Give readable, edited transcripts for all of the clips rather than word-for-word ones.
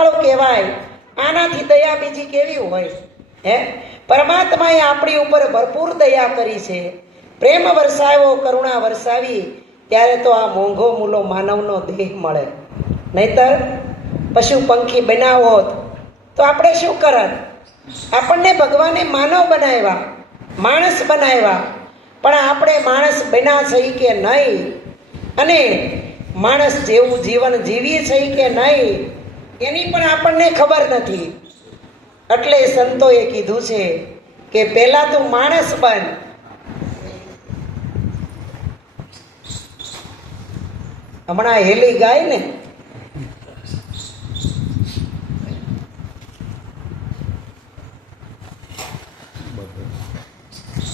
વાળો કહેવાય. આનાથી દયા બીજી કેવી હોય? હે, પરમાત્માએ આપણી ઉપર ભરપૂર દયા કરી છે, પ્રેમ વરસાવ્યો, કરુણા વરસાવી, ત્યારે તો આ મોંઘો મૂલો માનવનો દેહ મળે. નહીતર પશુ પંખી બનાવ હોત તો આપણે શું કરત? આપણને ભગવાને માનવ બનાવ્યા, માણસ બનાવ્યા, પણ આપણે માણસ બન્યા છીએ કે નહીં, અને માણસ જેવું જીવન જીવીએ છીએ કે નહીં, એની પણ આપણને ખબર નથી. એટલે સંતોએ કીધું છે કે પહેલા તું માણસ બન. હમણાં હેલી ગાય ને,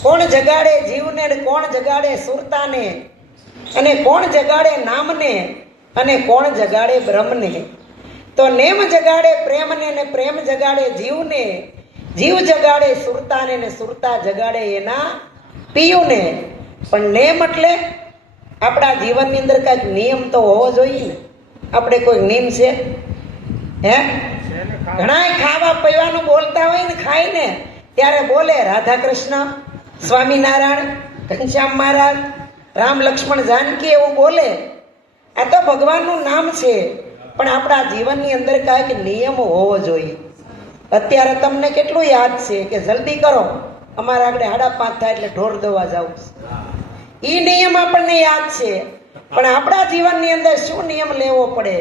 કોણ જગાડે જીવને, કોણ જગાડે સુરતાને, અને કોણ જગાડે નામને, અને કોણ જગાડે બ્રહ્મને. તો નેમ જગાડે પ્રેમને, ને પ્રેમ જગાડે જીવને, જીવ જગાડે સુરતાને, ને સુરતા જગાડે એના પિયુને. પણ નેમ એટલે આપણા જીવનની અંદર કાંઈક નિયમ તો હોવો જોઈએ ને. આપણે કોઈ નિયમ છે? હે, ઘણા ખાવા પીવાનું બોલતા હોય ને, ખાઈને ત્યારે બોલે રાધા કૃષ્ણ, સ્વામિનારાયણ, ઘનશ્યામ મહારાજ, રામ લક્ષ્મણ જાનકી એવું બોલે. આ તો ભગવાનનું નામ છે, પણ આપણા જીવનની અંદર કાંઈક નિયમ હોવો જોઈએ. અત્યારે તમને કેટલું યાદ છે કે જલ્દી કરો, અમારે આગળ 5:30 થાય એટલે ઢોર દોવા જવું. એ નિયમ આપણને યાદ છે, પણ આપણા જીવનની અંદર શું નિયમ લેવો પડે?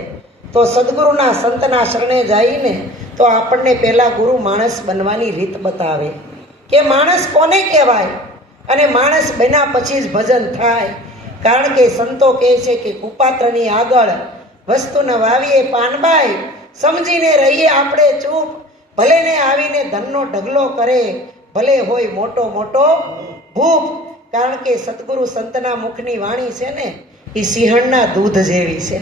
તો સદગુરુના સંતના શરણે જઈને તો આપણને પહેલા ગુરુ માણસ બનવાની રીત બતાવે કે માણસ કોને કહેવાય, અને માણસ બન્યા પછી જ ભજન થાય. કારણ કે સંતો કહે છે કે કુપાત્રની આગળ વસ્તુને વાવીએ પાનબાઈ, સમજીને રહીએ આપણે ચૂપ, ભલે ને આવીને ધનનો ઢગલો કરે, ભલે હોય મોટો મોટો ભૂપ. કારણ કે સદગુરુ સંતના મુખની વાણી છે ને, એ સિંહણના દૂધ જેવી છે.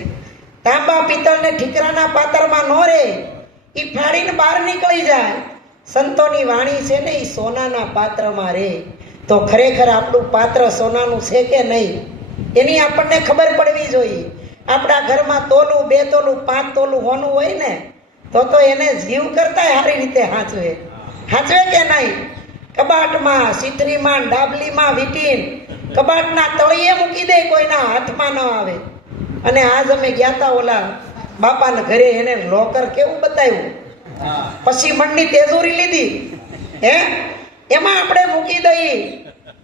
તાંબા પિત્તળને ઠીકરાના પાત્રમાં નો રે, એ ફાડીને બહાર નીકળી જાય. સંતોની વાણી છે ને, એ સોનાના પાત્રમાં રે. તો ખરેખર આપણું પાત્ર સોનાનું છે કે નહીં, એની આપણને ખબર પડવી જોઈએ. આપણા ઘરમાં તોલું, 2 તોલું, 5 તોલું હોનું હોય ને, તો એને જીવ કરતા સારી રીતે હાંચવે કે નહીં? કબાટમાં, સીથરીમાં, ડાબલીમાં વીટીન કબાટના તળિયે મૂકી દે, કોઈના હાથમાં ન આવે. અને આજ અમે ગયા તા ઓલા બાપાના ઘરે, એને લોકર કેવું બતાવ્યું, પછી મણની તેજોરી લીધી, હે, એમાં આપણે મૂકી દઈએ.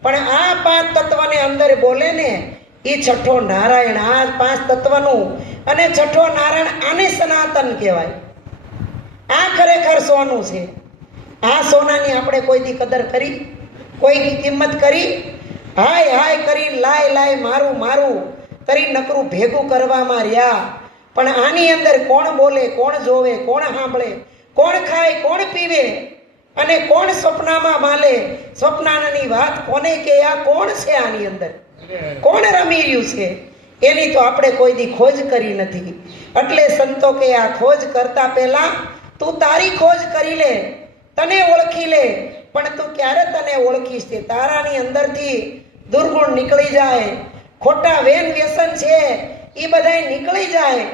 પણ આ 5 તત્વને અંદર બોલે ને, એ છઠ્ઠો નારાયણ. આ 5 તત્વનું અને છઠ્ઠો નારાયણ, આને સનાતન કહેવાય. આ ખરેખર સોનું છે. આ સોનાની આપણે કોઈ દી કદર કરી? કોઈની કિંમત કરી? હાય હાય કરી, લાય લાય, મારું મારું કરી નકરું ભેગું કરવામાં રહ્યા. પણ આની અંદર કોણ બોલે, કોણ જોવે, કોણ સાંભળે, કોણ ખાય, કોણ પીવે, અને કોણ સ્વપ્નમાં માલે, સ્વપ્નાની વાત કોને કે, આ કોણ છે આની અંદર, કોણ રમી રહ્યું છે, એની તો આપણે કોઈ દી ખોજ કરી નથી. એટલે સંતો કે આ ખોજ કરતા પહેલા તું તારી ખોજ કરી લે, તને ઓળખી લે. પણ તું ક્યારે તને ઓળખીશ? તે તારાની અંદરથી દુર્ગુણ નીકળી જાય, ખોટા વેન વ્યસન છે એ બધાય નીકળી જાય,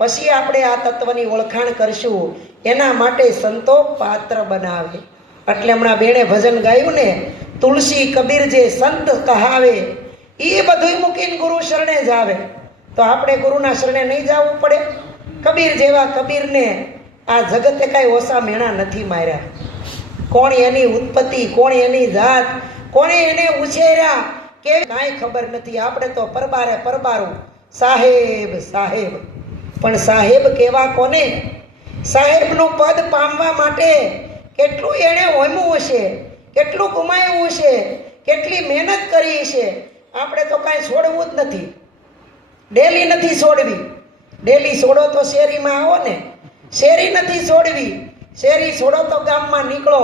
પછી આપણે આ તત્વની ઓળખાણ કરશું. એના માટે સંતો પાત્ર બનાવે. એટલે હમણાં બેણે ભજન ગાયું ને, તુલસી કબીર જે સંત કહાવે, એ બધું મૂકીને ગુરુ શરણે જ આવે. તો આપણે ગુરુના શરણે નહીં જવું પડે? કબીર જેવા કબીરને આ જગતે કાંઈ ઓછા મેણા નથી માર્યા. કોણ એની ઉત્પત્તિ, કોણ એની જાત, કોણે એને ઉછેર્યા, કેવી કાંઈ ખબર નથી. આપણે તો પરબારે પરબારું સાહેબ સાહેબ. પણ સાહેબ કેવા કોને? સાહેબનું પદ પામવા માટે કેટલું એણે હોમ્યું હશે, કેટલું ગુમાવ્યું હશે, કેટલી મહેનત કરી હશે. આપણે તો કાંઈ છોડવું જ નથી, ડેલી નથી છોડવી. ડેલી છોડો તો શેરીમાં આવો ને, શેરી નથી છોડવી. શેરી છોડો તો ગામમાં નીકળો,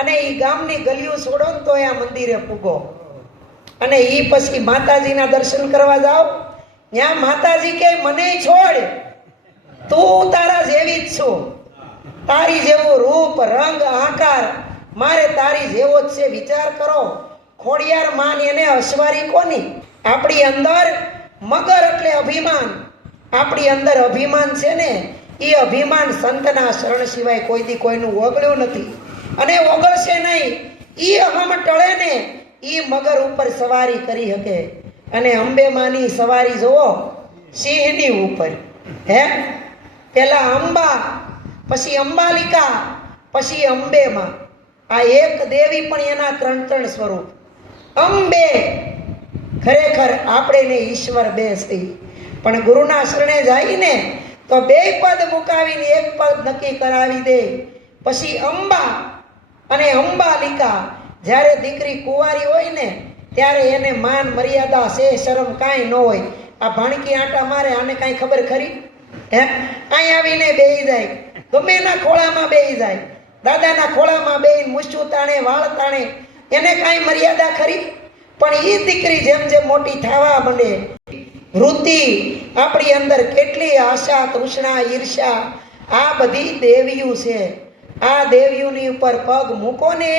અને એ ગામની ગલીઓ છોડો ને તો આ મંદિરે પૂગો. અને એ પછી માતાજીના દર્શન કરવા જાઓ, ત્યાં માતાજી કે મને છોડ, તું તારા જેવી જ છું, તારી જેવું રૂપ રંગ આકાર મારે તારી જેવો જ છે. વિચાર કરો, ખોડિયાર માન એને અસવારી કોની? આપણી અંદર મગર એટલે અભિમાન. આપણી અંદર અભિમાન છે ને, એ અભિમાન સંતના શરણ સિવાય કોઈ દી કોઈનું ઓગળ્યું નથી અને ઓગળશે નહીં. ઈ અહમ ટળે ને ઈ મગર ઉપર સવારી કરી શકે. અને અંબે માની સવારી જોવો સિંહની ઉપર. હે, પેલા અંબા, પછી અંબાલિકા, પછી અંબેમાં. આ એક દેવી પણ એના 3 સ્વરૂપ. અંબે ખરેખર આપણે ને ઈશ્વર બે છે, પણ ગુરુના શરણે જઈને તો 2 પદ મુકાવીને 1 પદ નક્કી કરાવી દે. પછી અંબા અને અંબાલિકા. જ્યારે દીકરી કુંવારી હોય ને ત્યારે એને માન મર્યાદા છે શરમ કાંઈ ન હોય. આ ભાણકી આંટા મારે, આને કાંઈ ખબર ખરી? હે, અહીં આવીને બેહી જાય, ગમે એના ખોળામાં બેહી જાય, દાદાના ખોળામાં બેહીને મૂછું તાણે, વાળ તાણે, એને કાંઈ મર્યાદા ખરી? પણ એ દીકરી જેમ જેમ મોટી થવા માંડે, વૃત્તિ આપણી અંદર કેટલી આશા, તૃષ્ણા, ઈર્ષા, આ બધી દેવીઓ છે. આ દેવીઓની ઉપર પગ મૂકો ને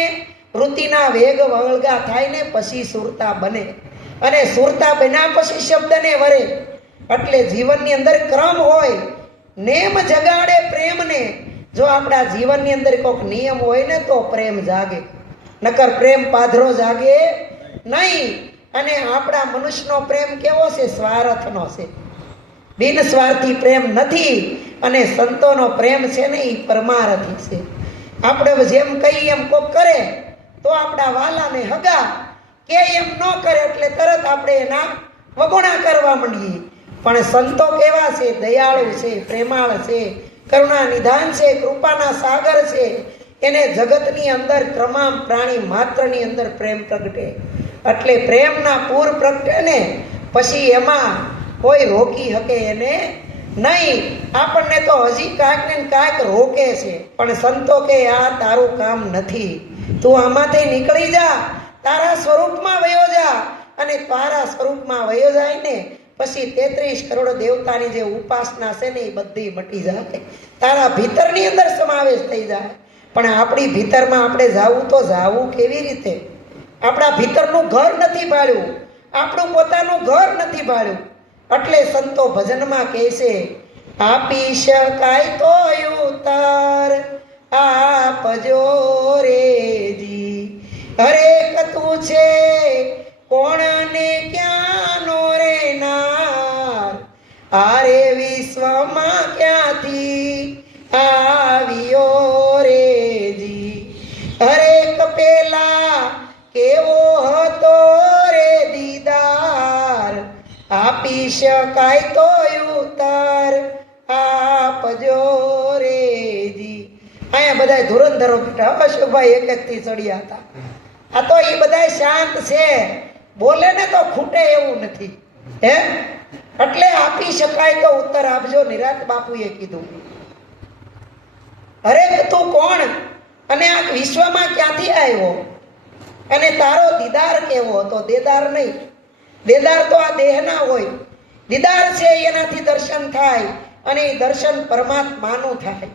વૃત્તિના વેગ વળગા થાય ને પછી સુરતા બને. અને સુરતા બન્યા પછી શબ્દને વરે. એટલે જીવનની અંદર ક્રમ હોય. નેમ જગાડે પ્રેમને. જો આપણા જીવનની અંદર કોઈક નિયમ હોય ને તો પ્રેમ જાગે, નકર પ્રેમ પાધરો જાગે નહીં. અને આપણા મનુષ્યનો પ્રેમ કેવો છે? સ્વાર્થનો છે, બિનસ્વાર્થી પ્રેમ નથી. અને સંતોનો પ્રેમ છે ને એ પરમાર્થી છે. આપણે જેમ કહીએ એમ કોક કરે તો આપણા વાલાને હગા, કે એમ ન કરે એટલે તરત આપણે એના વગોણા કરવા માંડીએ. પણ સંતો કેવા છે? દયાળુ છે, પ્રેમાળ છે, કરુણા નિધાન છે, કૃપાના સાગર છે. એને જગતની અંદર તમામ પ્રાણી માત્રની અંદર પ્રેમ પ્રગટે. એટલે પ્રેમના પૂર પ્રગટે ને પછી એમાં કોઈ રોકી શકે એને નહીં. આપણને તો હજી કાંઈક ને કાંઈક રોકે છે. પણ સંતો કે આ તારું કામ નથી, તું આમાંથી નીકળી જા, તારા સ્વરૂપમાં વયો જા. અને તારા સ્વરૂપમાં વયો જાય ને પછી 33 કરોડ દેવતાની જે ઉપાસના છે ને એ બધી મટી જાય, તારા ભીતરની અંદર સમાવેશ થઈ જાય. પણ આપણી ભીતરમાં આપણે જાવું તો જાવું કેવી રીતે? આપણા ભીતરનું ઘર નથી ભાળ્યું, આપણું પોતાનું ઘર નથી ભાળ્યું. એટલે સંતો ભજનમાં કહે છે, આપી શકાય તો ઉતાર આપજો રેજી, હરેક તું છે કોણને ક્યાંનો રે નાર, આરે વિશ્વમાં ક્યાંથી આવ્યો રેજી, હરેક પેલા કેવો હતો રે દીદાર, આપી શકાય તો ઉતાર આપજો રેજી. અહીંયા બધા ધુરંધરો બેઠા, અશોકભાઈ 1-1 થી ચડ્યા હતા. આ તો એ બધા શાંત છે, બોલે ને તો ખૂટે એવું નથી. હે, એટલે આપી શકાય તો ઉત્તર આપજો. નિરાંત બાપુએ કીધું, હરેક તું કોણ અને આ વિશ્વમાં ક્યાંથી આવ્યો અને તારો દીદાર કેવો હતો? દેદાર નહીં, દેદાર તો આ દેહના હોય. દીદાર છે એનાથી દર્શન થાય અને એ દર્શન પરમાત્માનું થાય.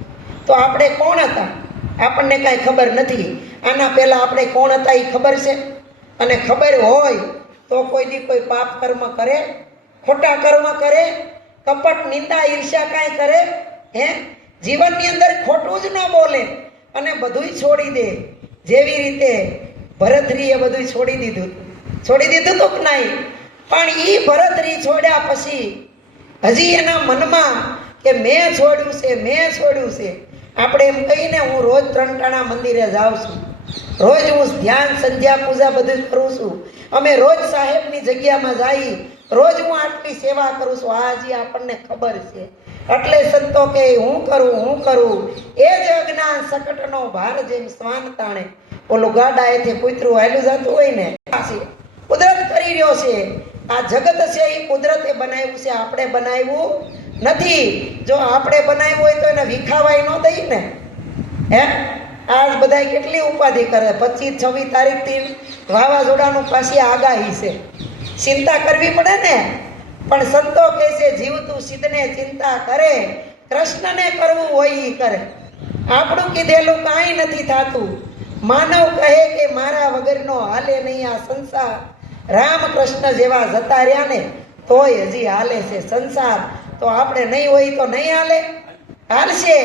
તો આપણે કોણ હતા આપણને કાંઈ ખબર નથી. આના પહેલા આપણે કોણ હતા એ ખબર છે? અને ખબર હોય તો કોઈ દી કોઈ પાપ કર્મ કરે, ખોટા કર્મ કરે, કપટ, નિંદા, ઈર્ષ્યા કાંઈ કરે? હે, જીવનની અંદર ખોટું જ ન બોલે અને બધુંય છોડી દે. જેવી રીતે ભરતરીએ બધું છોડી દીધું તો કે નહીં? પણ એ ભરતરી છોડ્યા પછી હજી એના મનમાં કે મેં છોડ્યું છે, મેં છોડ્યું છે. આપણે એમ કહીને હું રોજ 3 ટાણા મંદિરે જાઉં છું, રોજ હું ધ્યાન, સંધ્યા, પૂજા બધું કરું છું, અમે રોજ સાહેબની જગ્યામાં જઈ, રોજ હું આટલી સેવા કરું છું. આ હજી આપણને ખબર છે. એટલે સંતો કે હું કરું એ જ અજ્ઞાન સકટનો ભાર જેમ શ્વાન તાણે. ઓલું ગાડાએથી કૂતરું હાલ્યું જતું હોય ને, કુદરત કરી રહ્યો છે. આ જગત છે એ કુદરતે બનાવ્યું છે, આપણે બનાવ્યું નથી. જો આપણે બનાવ્યું હોય તો એને વિખાવાય ન દઈ ને. હે, આજ બધા કેટલી ઉપાધિ કરે. 25-26 તારીખથી વાવાઝોડાનું પાછી આગાહી છે, ચિંતા કરવી પડે ને. પણ સંતો કહે છે, જીવતું સિદ્ધને ચિંતા કરે, કૃષ્ણને કરવું હોય એ કરે. આપણું કીધેલું કાંઈ નથી થતું. માનવ કહે કે મારા વગરનો હાલે નહીં આ સંસાર. રામકૃષ્ણ જેવા જતા રહ્યા ને તોય હજી હાલે છે સંસાર. તો આપણે નહીં હોય તો નહીં હાલે. હાલશે,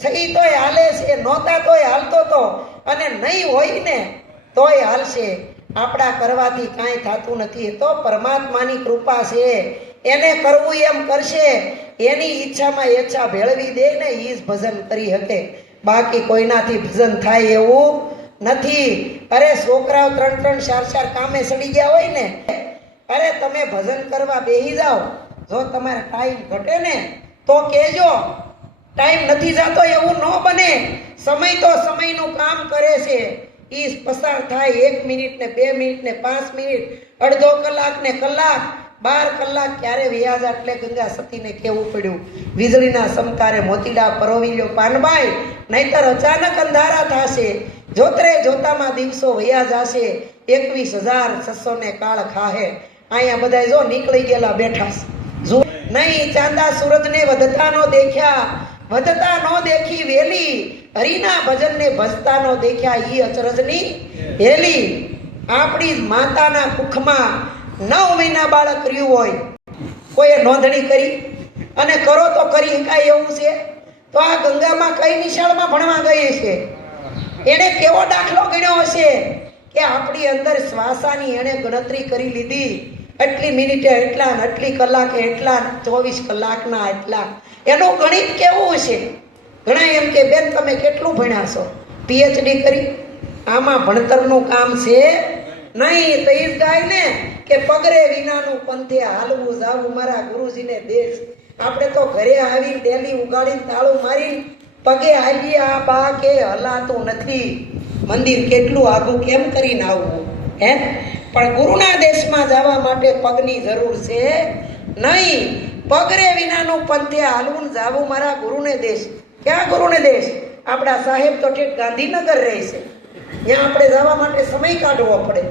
થઈ તોય હાલે છે, નહોતા તોય હાલતો તો, અને નહીં હોય ને તોય હાલશે. આપણા કરવાથી કાંઈ થતું નથી, તો પરમાત્માની કૃપા છે, એને કરવું એમ કરશે, એની ઈચ્છામાં ઈચ્છા ભેળવી દે ને ઈ જ ભજન કરી શકે, બાકી કોઈનાથી ભજન થાય એવું નથી. અરે છોકરાઓ 3-3, 4-4 કામે સડી ગયા હોય ને, અરે તમે ભજન કરવા બેસી જાઓ, જો તમારે ટાઈમ ઘટે ને તો કહેજો, ટાઈમ નથી જતો એવું ન બને. સમય તો સમયનું કામ કરે છે, ઈ પસાર થાય 1 મિનિટ ને 2 મિનિટ ને 5 મિનિટ, અડધો કલાક ને કલાક, 12 કલાક ક્યારે વ્યાજ. એટલે ગંગા સતીને કેવું પડ્યું, વીજળીના સમકારે મોતીડા પરોવી લ્યો પાનબાઈ, નહીતર અચાનક અંધારા થશે, જોતરે જોતામાં દિવસો વયા જશે, 21,600 ને કાળ ખાહે. અહીંયા બધા જો નીકળી ગયેલા બેઠા છે, નહીં ચાંદા સૂરજને વધતા નો દેખ્યા, વધતા નો દેખી વેલી, હરિના ભજનને ભજતા નો દેખ્યા, ઈ અચરજની હેલી. આપણી માતાના કુખમાં 9 મહિના બાળક રહ્યું હોય, કોઈએ નોંધણી કરી અને કરો તો કરી શકાય એવું છે? તો આ ગંગામાં કઈ નિશાળમાં ભણવા ગઈ છે? એને કેવો દાખલો ગણ્યો હશે કે આપણી અંદર શ્વાસાની એને ગણતરી કરી લીધી, આટલી મિનિટે એટલા, આટલી કલાકે એટલા, 24 કલાકના એટલા. એનું ગણિત કેવું હશે? ઘણા એમ કે બેન તમે કેટલું ભણ્યા છો, પીએચડી કરી? આમાં ભણતરનું કામ છે નહીં. તો ઈ જ ગાય ને કે પગરે વિનાનું પંથે હાલવું જાવું મારા ગુરુજીને દેશ. આપણે તો ઘરે આવી ડેલી ઉગાડીને તાળું મારીને પગે હાલીએ, આ બા કે હલાતું નથી, મંદિર કેટલું આગું કેમ કરીને આવવું હે? પણ ગુરુના દેશમાં જવા માટે પગની જરૂર છે નહીં. પગરે વિનાનું પંથે હાલવું જાવું મારા ગુરુને દેશ. ક્યાં ગુરુને દેશ? આપણા સાહેબ તો ઠેઠ ગાંધીનગર રહે છે, ત્યાં આપણે જવા માટે સમય કાઢવો પડે,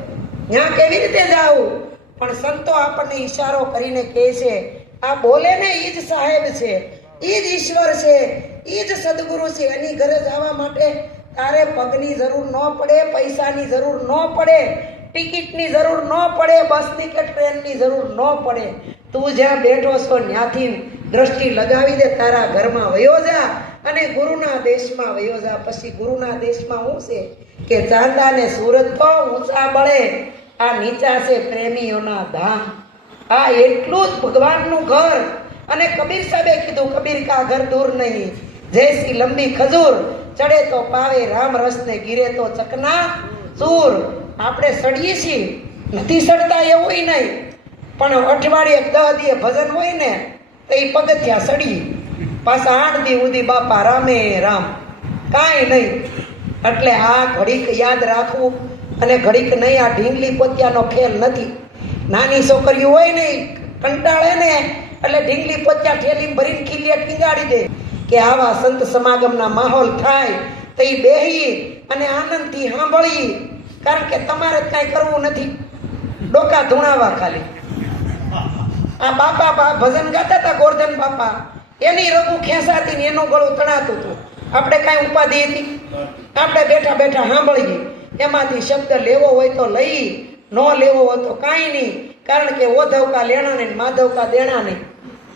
ત્યાં કેવી રીતે જાવું? પણ સંતો આપણને ઈશારો કરીને કહે છે, આ બોલે ને ઈ જ સાહેબ છે, ઈ જ ઈશ્વર છે, ઈ જ સદગુરુ છે. એની ઘરે જવા માટે તારે પગની જરૂર ન પડે, પૈસાની જરૂર ન પડે, ટિકિટની જરૂર ન પડે, બસની કે ટ્રેનની જરૂર ન પડે. તું જ્યાં બેઠો છો ત્યાંથી દ્રષ્ટિ લગાવી દે, તારા ઘરમાં વયો જા અને ગુરુના દેશમાં વયો જા. પછી ગુરુના દેશમાં શું છે કે ચાંદા ને સૂરજ તો ઊંચા બળે, આ નીચા છે પ્રેમીઓના ધામ. આ એટલું જ ભગવાનનું ઘર. અને કબીર સાહેબે કીધું, કબીર કા ઘર દૂર નહીં, જૈસી લંબી ખજૂર, ચડે તો પાવે રામ રસ ને ગીરે તો ચકના ચૂર. આપણે સડીએ છીએ, નથી સડતા એવું નહીં, પણ અઠવાડિયે 10 દિવસ ભજન હોય ને તો એ પગથિયા સડી, પાછા 8 દી સુધી બાપા રામે રામ, કાંઈ નહીં. એટલે આ ઘડીક યાદ રાખવું અને ઘડીક નહીં. આ ઢીંગલી પોતિયાનો ખેલ નથી. નાની છોકરીઓ હોય ને કંટાળે ને એટલે ઢીંગલી પોતિયા ઠેલી ભરીને ખીલીએ ટીંગાડી દે કે આવા સંત સમાગમના માહોલ થાય તો એ બેહી અને આનંદથી સાંભળી. કારણ કે તમારે કાંઈ કરવું નથી, ડોકા ધૂણાવા ખાલી. આ બાપા ભજન ગાતા હતા ગોરધન બાપા, એની રઘુ ખેંચાતી ને એનું ગળું તણાતું હતું. આપણે કાંઈ ઉપાધિ હતી? આપણે બેઠા બેઠા સાંભળીએ, એમાંથી શબ્દ લેવો હોય તો લઈ, ન લેવો હોય તો કાંઈ નહીં. કારણ કે ઓધવકા લેણા નહીં, માધવકા દેણા નહીં.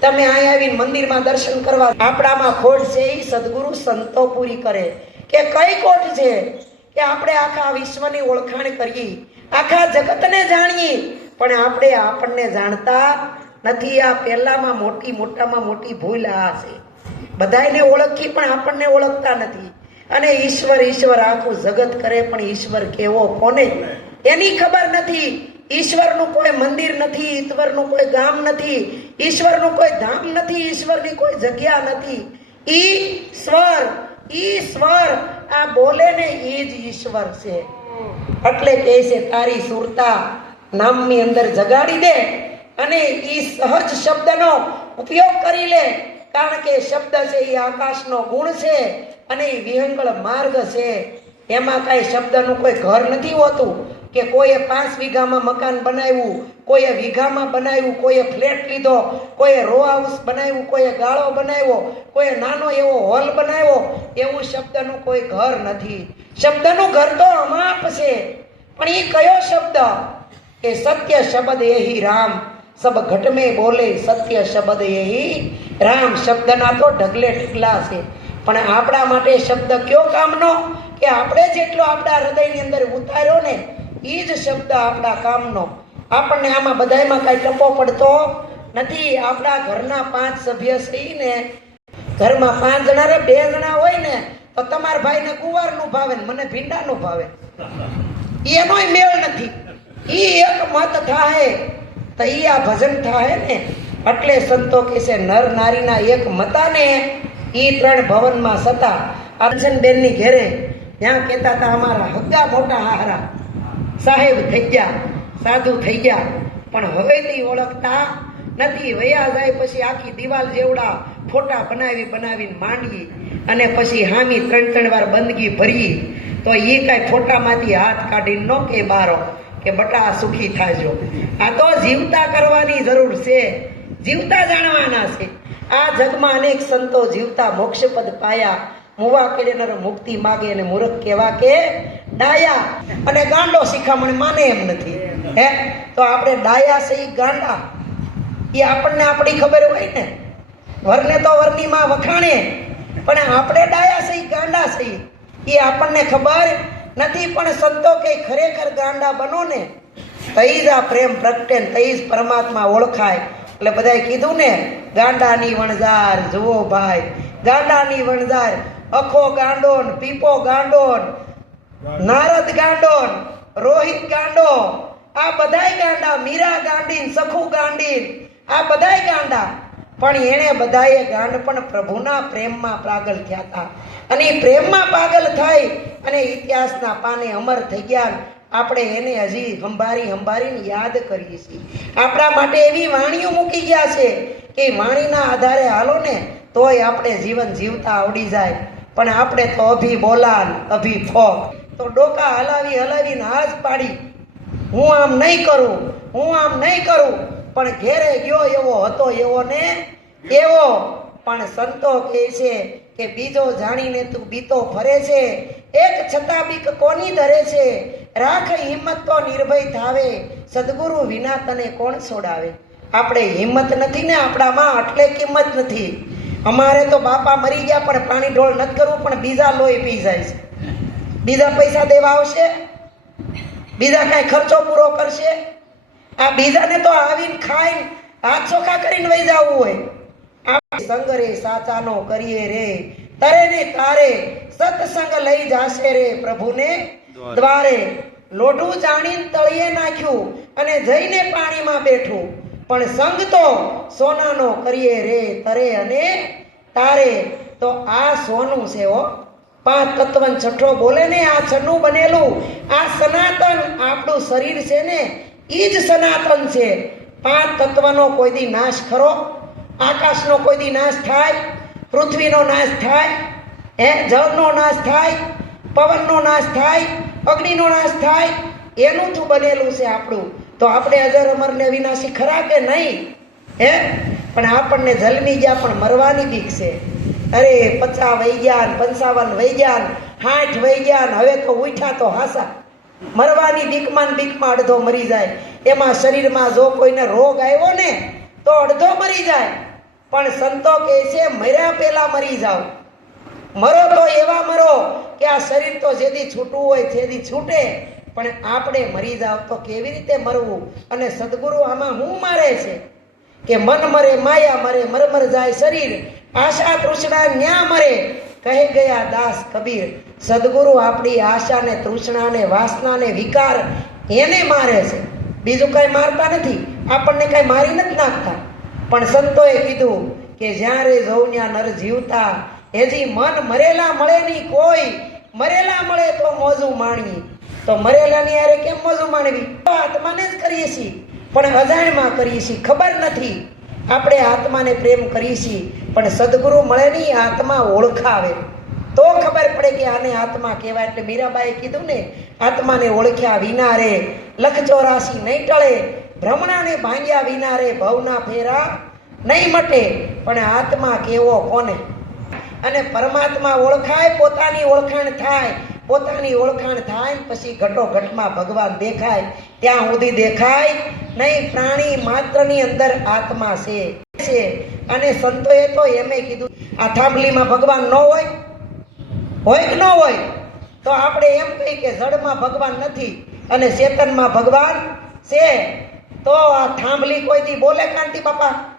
તમે અહીં આવીને મંદિરમાં દર્શન કરવા, આપણામાં ખોટ છે એ સદગુરુ સંતો પૂરી કરે. કે કઈ ખોટ છે કે આપણે આખા વિશ્વની ઓળખાણ કરીએ, આખા જગતને જાણીએ, પણ આપણે આપણને જાણતા નથી. આ પહેલામાં મોટામાં મોટી ભૂલ આ છે. બધાને ઓળખી પણ આપણને ઓળખતા નથી. અને ઈશ્વર આખું જગત કરે, પણ ઈશ્વર કેવો કોને એની ખબર નથી. ઈશ્વરનું કોઈ મંદિર નથી, ઈશ્વરનું કોઈ ગામ નથી, ઈશ્વરનું કોઈ ધામ નથી, ઈશ્વરની કોઈ જગ્યા નથી. ઈશ્વર આ બોલે ને એ જ ઈશ્વર છે. એટલે કહે છે તારી સુરતા નામની અંદર જગાડી દે અને ઈ સહજ શબ્દનો ઉપયોગ કરી લે. કારણ કે શબ્દ છે એ આકાશનો ગુણ છે અને એ વિહંગળ માર્ગ છે. એમાં કાંઈ શબ્દનું કોઈ ઘર નથી હોતું કે કોઈએ 5 વીઘામાં મકાન બનાવ્યું, કોઈએ વીઘામાં બનાવ્યું, કોઈએ ફ્લેટ લીધો, કોઈએ રો હાઉસ બનાવ્યું, કોઈએ ગાળો બનાવ્યો, કોઈએ નાનો એવો હોલ બનાવ્યો. એવું શબ્દનું કોઈ ઘર નથી. શબ્દનું ઘર તો અમાપ છે. પણ એ કયો શબ્દ? કે સત્ય શબ્દ એહી રામ, સબ ઘટ મેં બોલે સત્ય શબ્દ એહી રામ શબ્દના તો ઢગલે ઢગલા છે, પણ આપણા માટે શબ્દ કયો કામનો કે આપણે જેટલો આપણા હૃદયની અંદર ઉતાર્યો ને એ જ શબ્દ આપણા કામનો. આપણને આમાં બધાયમાં કાંઈ ટપો પડતો નથી. આપણા ઘરના 5 સભ્ય થઈને ઘરમાં 5 જણા રે 2 જણા હોય ને તો તમારા ભાઈને કુંવારનું ભાવે ને મને ભીંડાનું ભાવે, એનોય મેળ નથી. ઈ એક મત થાય તો ઈ આ ભજન થાય ને. એટલે સંતો કે છે નર નારીના એક મતાને ઈ 3 ભવનમાં સતા. અર્જનબેનની ઘેરે ત્યાં કહેતા હતા અમારા હગ્ગા મોટા હારા સાહેબ થઈ ગયા, સાધુ થઈ ગયા, પણ હવેથી ઓળખતા નથી. વયા જાય પછી આખી દિવાલ જેવડા ફોટા બનાવીને માંડી અને પછી હામી 3 વાર બંદગી ભરી તો એ કાંઈ ફોટામાંથી હાથ કાઢીને ન કે બારો કે બટા સુખી થાજો. આ તો જીવતા કરવાની જરૂર છે, જીવતા જાણવાના છે. આ જગમાં અનેક સંતો જીવતા મોક્ષપદ પાયા, મુવા કેડેનર મુક્તિ માગે અને મૂર્ખ કેવા કે ડાયા. અને ગાંડો શિખામણ માને એમ નથી. હે તો આપણે ડાયા છે ગાંડા એ આપણને આપણી ખબર હોય ને. વરને તો વરની માં વખાણે, પણ આપણે ડાયા છે ગાંડા છે એ આપણને ખબર નથી. પણ સંતો કે ખરેખર ગાંડા બનો ને તઈ જ આ પ્રેમ પ્રગટે ને તઈ જ પરમાત્મા ઓળખાય. એટલે બધાએ કીધું ને ગાંડાની વણઝાર જુઓ ભાઈ, ગાંડાની વણઝાર. અખો ગાંડોન, પીપો ગાંડોન, નારદ ગાંડોન, રોહિત ગાંડો, આ બધાય ગાંડા. મીરા ગાંડીન, સખુ ગાંડીન, આ બધાય ગાંડા. પણ એણે બધાએ ગાંડ પણ પ્રભુના પ્રેમમાં પાગલ થયા હતા. અને એ પ્રેમમાં પાગલ થઈ અને ઇતિહાસના પાને અમર થઈ ગયા. આપણે એને હજી હંભારીને યાદ કરીએ છીએ. આપણા માટે એવી વાણીઓ મૂકી ગયા છે કે વાણીના આધારે હાલો ને તોય આપણે જીવન જીવતા આવડી જાય. પણ આપણે તો અભી બોલાન અભી ફોક, તો ડોકા હલાવીને હાથ પાડી હું આમ નહીં કરું, હું આમ નહીં કરું. પણ ઘેરે ગયો એવો હતો એવો ને એવો. પણ સંતો કહે છે કે બીજો જાણીને તું બીતો ફરે છે, એક છતાં બીક કોની ધરે છે. રાખ હિંમત તો નિર્ભય થાવે, સદગુરુ વિના તને કોણ છોડાવે. આપણે હિંમત નથી ને આપણામાં, એટલે કિંમત નથી. અમારે તો બાપા મરી ગયા પણ પાણી ઢોળ નથી કરવું, પણ બીજા લોહી પી જાય છે. બીજા પૈસા દેવા આવશે, બીજા કાંઈ ખર્ચો પૂરો કરશે. આ બીજાને તો આવીને ખાઈને હાથ ચોખ્ખા કરીને વહી જવું હોય. આપણે સંગ રે સાચાનો કરીએ રે, તરે ને તારે સત્સંગ લઈ જાશે રે પ્રભુને દ્વારે. લોઢું જાણીને તળિયે નાખ્યું અને જઈને પાણીમાં બેઠું, પણ સંગ તો સોનાનો કરીએ રે તરે અને તારે. તો આ સોનું છે હો. 5 તત્વન છઠ્ઠો બોલે ને આ છન્નું બનેલું આ સનાતન આપણું શરીર છે ને ઈ જ સનાતન છે. 5 તત્વનો કોઈ દી નાશ ખરો? આકાશનો કોઈ દી નાશ થાય? પૃથ્વીનો નાશ થાય? જળનો નાશ થાય? પવનનો નાશ થાય? અગ્નિનો નાશ થાય? એનું તું બનેલું છે આપણું. તો આપણે અજર અમર ને વિનાશી ખરા કે નહીં? પણ આપણને જન્મી ગયા પણ મરવાની બીક છે. અરે 50 વહી ગયા, 55 વહી ગયા, 60 વહી ગયા, હવે તો ઉઠ્યા તો હાસા. મરવાની બીકમાં અડધો મરી જાય. એમાં શરીરમાં જો કોઈને રોગ આવ્યો ને તો અડધો મરી જાય. પણ સંતો કહે છે મર્યા પહેલા મરી જાઓ. મરો તો એવા મરો કે આ શરીર તો જેથી છૂટવું હોય જેથી છૂટે, પણ આપણે મરી જાવ તો કેવી રીતે મરવું? અને સદગુરુ આમાં શું મારે છે કે મન મરે માયા મરે, મરમર જાય શરીર, આશા તૃષ્ણા ન્યા મરે. કહે ગયા દાસ કબીર, સદગુરુ આપણી આશા ને તૃષ્ણા ને વાસના ને વિકાર એને મારે છે, બીજું કઈ મારતા નથી. આપણને કઈ મારી નથી નાખતા. પણ સંતોએ કીધું કે જ્યાં રે જવું ત્યાં નર જીવતા, હજી મન મરેલા મળે નહીં કોઈ, મરેલા મળે તો મોજું માણી. તો મરેલાની યારે કેમ મોજું માણવી? આત્માને જ કરીએ છીએ, પણ અજાણમાં કરીએ છીએ, ખબર નથી. આપણે આત્માને પ્રેમ કરીએ છીએ, પણ સદગુરુ મળે નહીં, આત્મા ઓળખાવે તો ખબર પડે કે આને આત્મા કહેવાય. એટલે મીરાબાઈએ કીધું ને, આત્માને ઓળખ્યા વિના રે 184 નહીં ટળે, ભ્રમણાને ભાંગ્યા વિના રે ભવના ફેરા નહીં મટે. પણ આત્મા કેવો કોને? અને પરમાત્મા ઓળખાય, પોતાની ઓળખાણ થાય. પોતાની ઓળખાણ થાય પછી ઘટો ઘટમાં ભગવાન દેખાય. ત્યાં સુધી દેખાય નહીં. પ્રાણી માત્રની અંદર આત્મા છે. અને સંતોએ તો એમે કીધું આ થાંભલીમાં ભગવાન ન હોય કે ન હોય? તો આપણે એમ કહી કે જડમાં ભગવાન નથી અને ચેતનમાં ભગવાન છે. તો આ થાંભલી કોઈ દી બોલે કાંતિ બાપા?